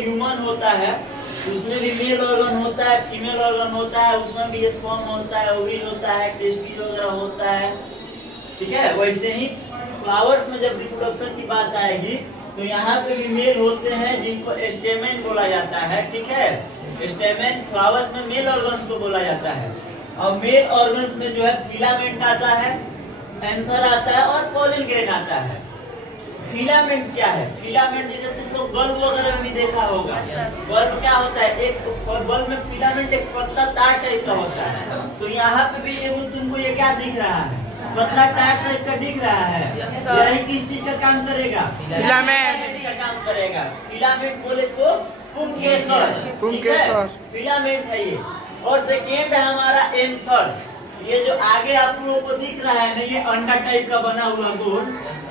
Human होता है उसमें भी मेल ऑर्गन होता है, फीमेल ऑर्गन होता है, उसमें भी स्पर्म होता है, ओवरी होता है, टेस्टिस वगैरह होता है। ठीक है, वैसे ही फ्लावर्स में जब रिप्रोडक्शन की बात आएगी तो यहाँ पे भी मेल होते हैं जिनको स्टेमेन बोला जाता है। ठीक है, स्टेमेन फ्लावर्स में मेल ऑर्गन्स को बोला जाता है। और मेल ऑर्गन्स में जो है फिलामेंट आता है, एंथर आता है और पॉलन ग्रेन आता है। फिलामेंट क्या है? फिलामेंट जैसे तुम लोग बल्ब वगैरह में भी देखा होगा, बल्ब क्या होता है, एक बल्ब में फिलामेंट एक पतला तार टाइप का होता है। तो यहाँ पे भी तुमको ये क्या दिख रहा है, पतला तार टाइप का दिख रहा है। यही किस चीज का काम करेगा? फिलामेंट का काम करेगा। फिलामेंट बोले तो पुंकेसर फिलामेंट है ये। और सेकेंड है हमारा एंथर। ये जो आगे आप लोगों को दिख रहा है ना, ये अंडा टाइप का बना हुआ गोल,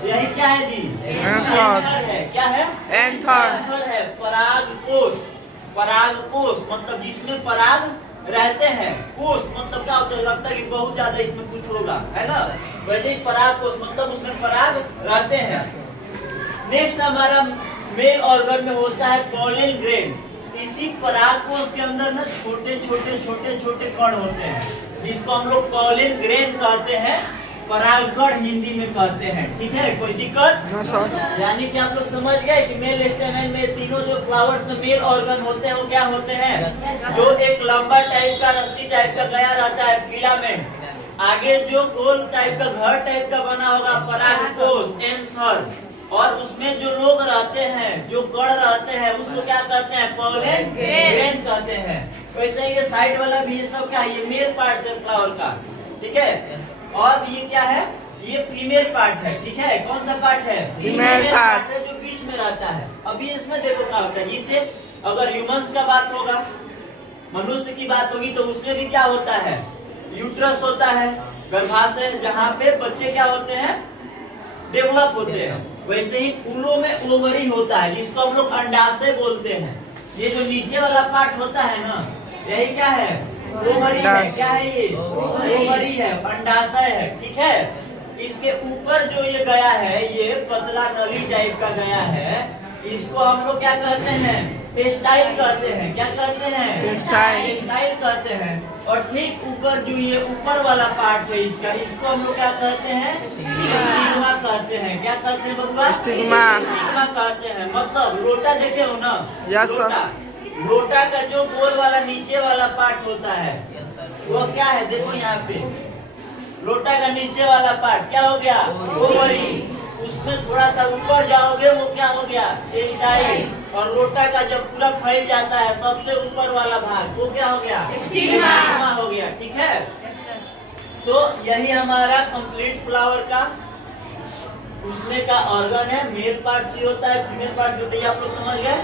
यही क्या है जी? एंथर है। क्या है? एंथर है। परागकोश। परागकोश मतलब जिसमें पराग रहते हैं, कोश मतलब क्या होता है, लगता है कि बहुत ज्यादा इसमें कुछ होगा, है ना? वैसे ही परागकोश मतलब उसमें पराग रहते हैं। नेक्स्ट हमारा मेल ऑर्गन में होता है पॉलन ग्रेन। इसी परागकोश के अंदर ना छोटे छोटे कण होते हैं, जिसको हम लोग पॉलन ग्रेन कहते हैं, परागकण हिंदी में कहते हैं। ठीक है, कोई दिक्कत? यानी कि आप लोग समझ गए कि मेल स्टेमेन में तीनों जो फ्लावर्स में मेल ऑर्गन होते हैं वो क्या होते हैं? जो एक लंबा टाइप का रस्सी टाइप का गया रहता है फिलामेंट, आगे जो गोल टाइप का घर टाइप का बना होगा परागकोश एंथर, और उसमें जो लोग रहते हैं, जो कण रहते हैं, उसको क्या कहते हैं? पॉलन ग्रेन कहते हैं। वैसे ये साइड वाला भी ये सब क्या है? ये मेल पार्ट है फ्लावर का। ठीक है, और ये क्या है? ये फीमेल पार्ट है। ठीक है, कौन सा पार्ट है? फीमेल पार्ट है, जो बीच में रहता है। अभी इसमें देखो क्या होता है, जिससे अगर ह्यूमंस का बात होगा, मनुष्य की बात होगी, तो उसमें भी क्या होता है? यूट्रस होता है, गर्भाशय, जहाँ पे बच्चे क्या होते हैं? डेवलप होते हैं। वैसे ही फूलों में ओवरी होता है, जिसको हम लोग अंडाशय बोलते हैं। ये जो नीचे वाला पार्ट होता है ना, यही क्या है? ओवरी है। क्या है ये? ओवरी है, अंडाशय है। ठीक है, इसके ऊपर जो ये गया है, ये पतला नली टाइप का गया है, इसको हम लोग क्या कहते हैं? टेस्टाइल कहते हैं। क्या कहते हैं? टेस्टाइल कहते हैं। और ठीक ऊपर जो ये ऊपर वाला पार्ट है इसका, इसको हम लोग क्या कहते हैं? स्टिग्मा कहते हैं। क्या कहते हैं बबुआ? स्टिग्मा कहते हैं। मतलब लोटा देखे हो ना? लोटा का जो गोल वाला नीचे वाला पार्ट होता है, वो क्या है? देखो यहाँ पे लोटा का नीचे वाला पार्ट क्या हो गया? ओवरी। उसमें थोड़ा सा ऊपर जाओगे वो क्या हो गया? टेस्टाइल। और लोटा का जब पूरा फैल जाता है, सबसे ऊपर वाला भाग, वो क्या हो गया? स्टिग्मा हो गया। ठीक है, तो यही हमारा कंप्लीट फ्लावर का उसमें का ऑर्गन है। मेल पार्ट भी होता है, फीमेल पार्ट भी होता है। आप लोग समझ गए?